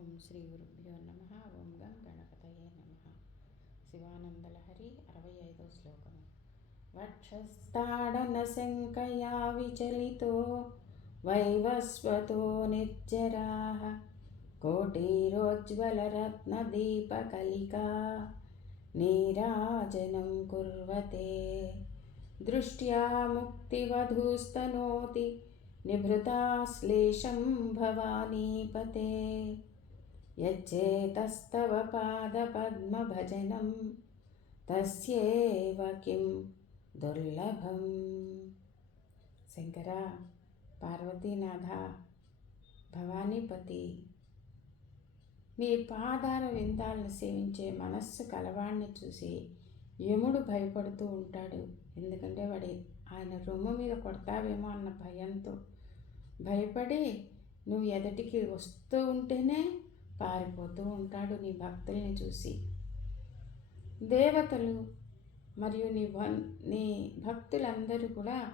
ఓం శ్రీ గురుభ్యో నమ. ఓం గం గణపతయే నమ. శివానందలహరి 65వ శ్లోకము. వక్షస్థాడన శంకయా విచలితో వైవస్వతో నిర్జరాః కోటిరోజ్వలరత్నదీపకలికా నీరాజనం కుర్వతే. దృష్ట్యా ముక్తివధూస్తనోతి నిభృతాశ్లేషం భవానీపతే. యచ్చేతస్తవ పాదపద్మభజనం తస్యేవ కిం దుర్లభం. శంకర, పార్వతీనాథ, భవానీపతి, నీ పాదాల విందాలను సేవించే మనస్సు కలవాణ్ణి చూసి యముడు భయపడుతూ ఉంటాడు. ఎందుకంటే ఆయన రొమ్ము మీద కొడతావేమో అన్న భయంతో భయపడి నువ్వు ఎదటికి వస్తూ ఉంటేనే పారిపోతూ ఉంటాడు నీ భక్తుల్ని చూసి. దేవతలు మరియు నీ భక్తులందరూ కూడా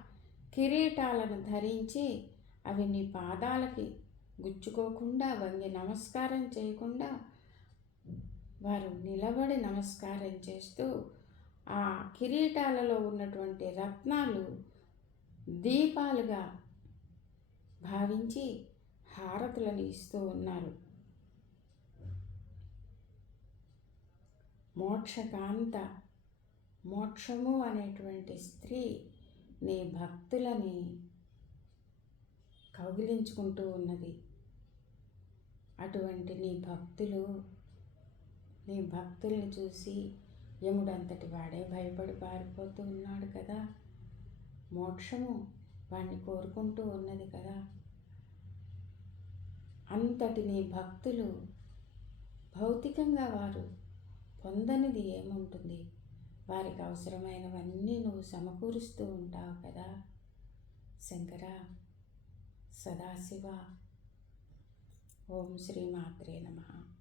కిరీటాలను ధరించి అవి నీ పాదాలకి గుచ్చుకోకుండా వంగి నమస్కారం చేయకుండా వారు నిలబడి నమస్కారం చేస్తూ ఆ కిరీటాలలో ఉన్నటువంటి రత్నాలు దీపాలుగా భావించి హారతులను ఇస్తూ ఉన్నారు. మోక్షకాంత, మోక్షము అనేటువంటి స్త్రీ నీ భక్తులని కౌగిలించుకుంటూ ఉన్నది. అటువంటి నీ భక్తుల్ని చూసి యముడంతటి వాడే భయపడి పారిపోతూ ఉన్నాడు కదా. మోక్షము వాణ్ణి కోరుకుంటూ ఉన్నది కదా. అంతటి నీ భక్తులు భౌతికంగా వారు పొందనిది ఏముంటుంది? వారికి అవసరమైనవన్నీ నువ్వు సమకూరుస్తూ ఉంటావు కదా. శంకర, సదాశివ, ఓం శ్రీ మాత్రే నమః.